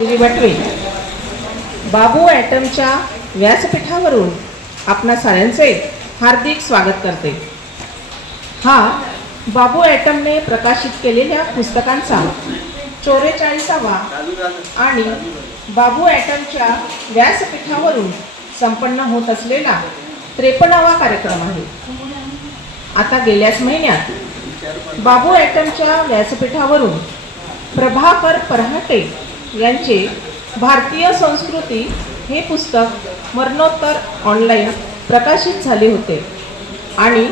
बटवे बाबू ॲटमच्या व्यासपीठावरून आपणा साऱ्यांचे हार्दिक स्वागत करते। हा बाबू ॲटमने प्रकाशित केलेल्या पुस्तकांचा 44वा आणि बाबू ॲटमच्या व्यासपीठावरून संपन्न होत असलेला 53वा कार्यक्रम आहे। आता गेल्याच महिन्यात बाबू ॲटमच्या व्यासपीठावरून प्रभाकर परहाटे यांचे भारतीय संस्कृती हे पुस्तक मरणोत्तर ऑनलाइन प्रकाशित झाले होते आणि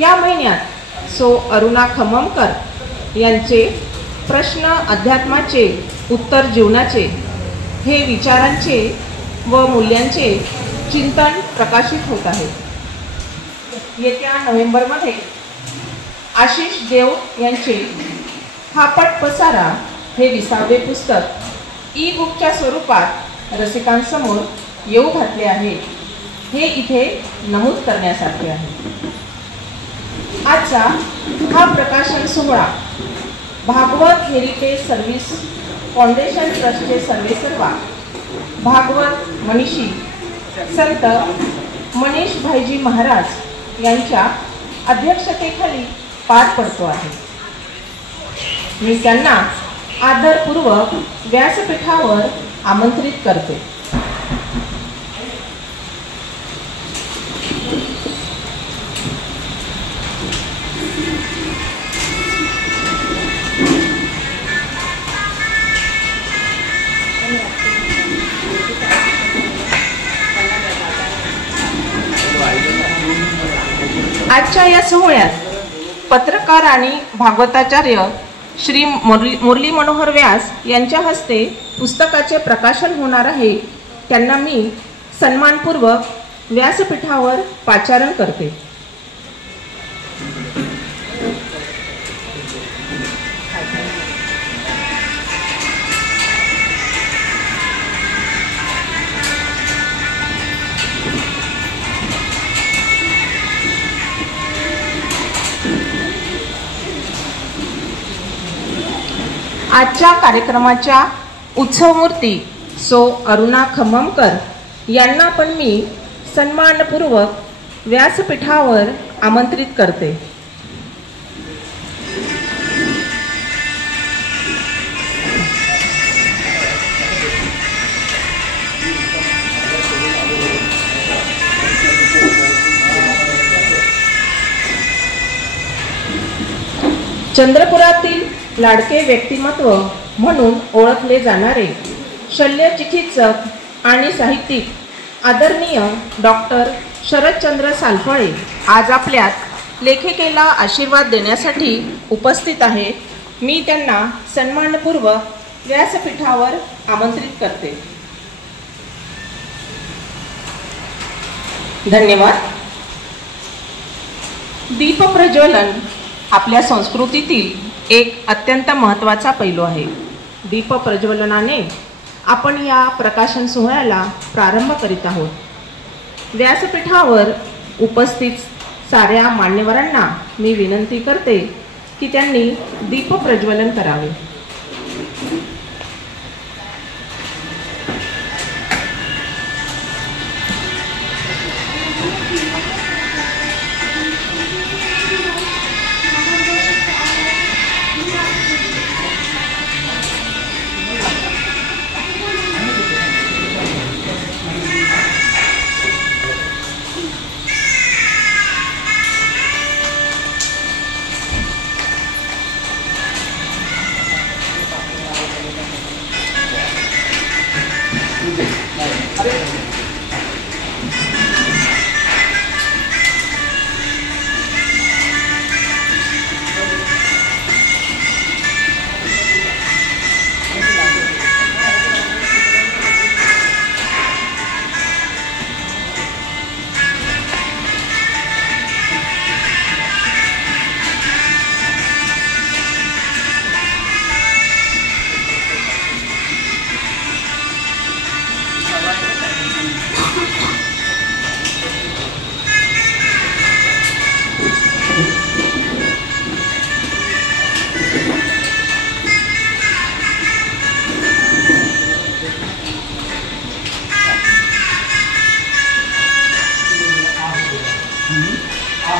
या महिन्यात अरुणा खममकर यांचे प्रश्न अध्यात्माचे उत्तर जीवनाचे हे विचारांचे व मूल्यांचे चिंतन प्रकाशित होत आहे। येत्या नोव्हेंबरमध्ये आशिष देव यांचे फापट पसारा हे 20वे पुस्तक ई बुकच्या स्वरूपात रसिकांसमोर येऊ घातले आहे। हे इथे नमूद करण्यासारखे आहे। आजचा हा प्रकाशन सोहळा भागवत हेरिटेज सर्व्हिस फाउंडेशन ट्रस्टचे सर्वेसर्वा भागवत मनीषी संत मनीष भाईजी महाराज यांच्या अध्यक्षतेखाली पार पडतो आहे। मी त्यांना आदरपूर्वक व्यासपीठावर आमंत्रित करते। आजच्या या सोहळ्यात पत्रकार आणि भागवताचार्य श्री मुरली मनोहर व्यास यांच्या हस्ते पुस्तकाचे प्रकाशन होणार आहे। त्यांना मी सन्मानपूर्वक व्यासपीठावर पाचारण करते। आजच्या कार्यक्रमाच्या उत्सवमूर्ती अरुणा खममकर यांना पण मी सन्मानपूर्वक व्यासपीठावर आमंत्रित करते। चंद्रपुरातील लाडके व्यक्तिमत्व म्हणून ओळखले जाणारे शल्यचिकित्सक आणि साहित्यिक आदरणीय डॉक्टर शरदचंद्र सालफळे आज आपल्यात लेखिकेला आशीर्वाद देण्यासाठी उपस्थित आहेत। मी त्यांना सन्मानपूर्वक व्यासपीठावर आमंत्रित करते। धन्यवाद। दीप प्रज्वलन आपल्या संस्कृतीतील एक अत्यंत महत्त्वाचा पैलू आहे। दीप प्रज्वलनाने आपण या प्रकाशन सोहळ्याला प्रारंभ करीत आहोत। व्यासपीठावर उपस्थित साऱ्या मान्यवरांना मी विनंती करते की त्यांनी दीप प्रज्वलन करावे।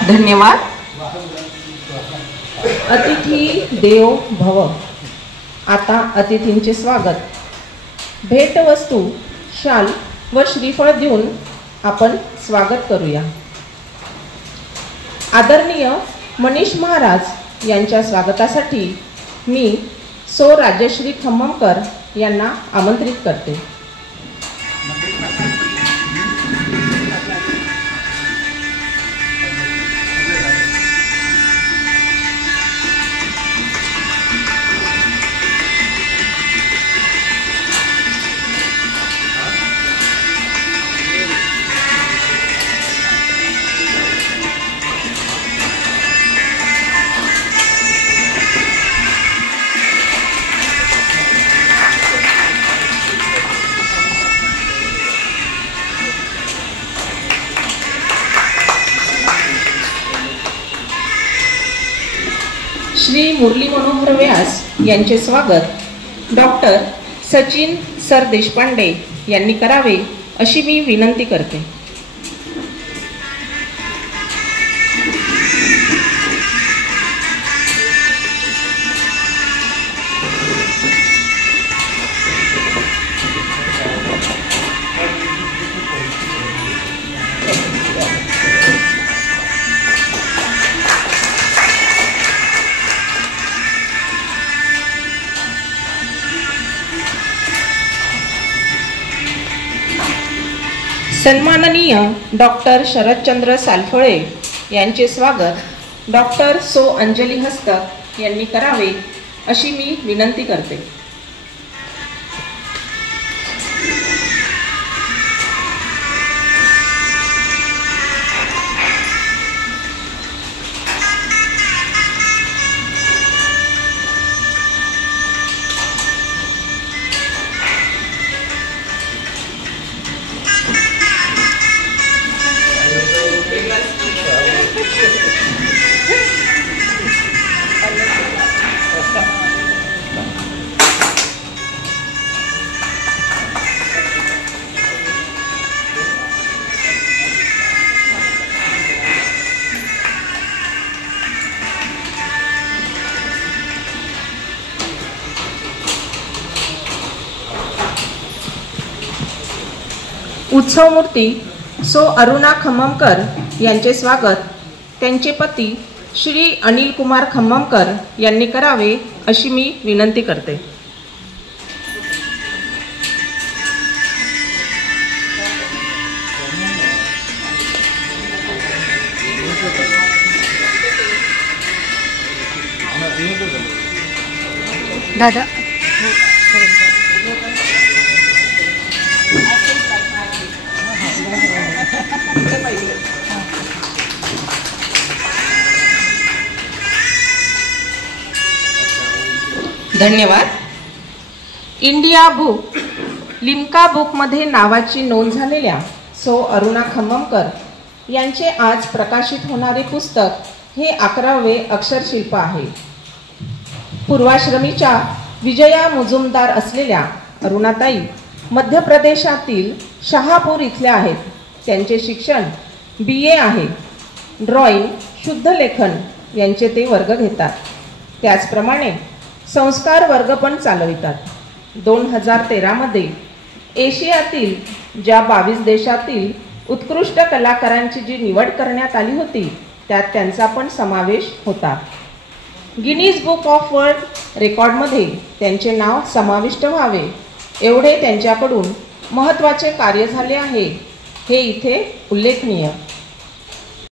धन्यवाद. अतिथी देवो भव. आता अतिथींचे स्वागत. भेटवस्तू शाल व श्रीफळ देऊन आपण स्वागत करूया. आदरणीय मनीष महाराज यांच्या स्वागतासाठी मी सौ राजश्री खम्ममकर यांना आमंत्रित करते. श्री मुरली मनोहर व्यास यांचे स्वागत डॉक्टर सचिन सर देशपांडे यांनी करावे अशी मी विनंती करते. सन्माननीय डॉक्टर शरदचंद्र सालफळे यांचे स्वागत डॉक्टर सौ अंजली हस्तक यांनी करावे अशी मी विनंती करते. उत्सव मूर्ती सौ अरुणा खम्ममकर यांचे स्वागत त्यांचे पती श्री अनिल कुमार खम्ममकर यांनी करावे अशी मी विनंती करते. दादा धन्यवाद. इंडिया बुक लिम्का बुकमध्ये नावाची नोंद झालेल्या सौ अरुणा खम्ममकर यांचे आज प्रकाशित होणारे पुस्तक हे 11वे अक्षरशिल्प आहे. पूर्वाश्रमीच्या विजया मुजुमदार असलेल्या अरुणाताई मध्य प्रदेशातील शहापूर इथल्या आहेत. त्यांचे शिक्षण BA आहे. ड्रॉइंग शुद्ध लेखन यांचे ते वर्ग घेतात. त्याचप्रमाणे संस्कार वर्ग पण चालवितात. 2013 मध्ये एशियातील ज्या 22 देशातील उत्कृष्ट कलाकारांची जी निवड करण्यात आली होती त्यात त्यांचा पण समावेश होता. गिनीज बुक ऑफ वर्ल्ड रेकॉर्डमध्ये त्यांचे नाव समाविष्ट व्हावे एवढे त्यांच्याकडून महत्त्वाचे कार्य झाले आहे हे इथे उल्लेखनीय.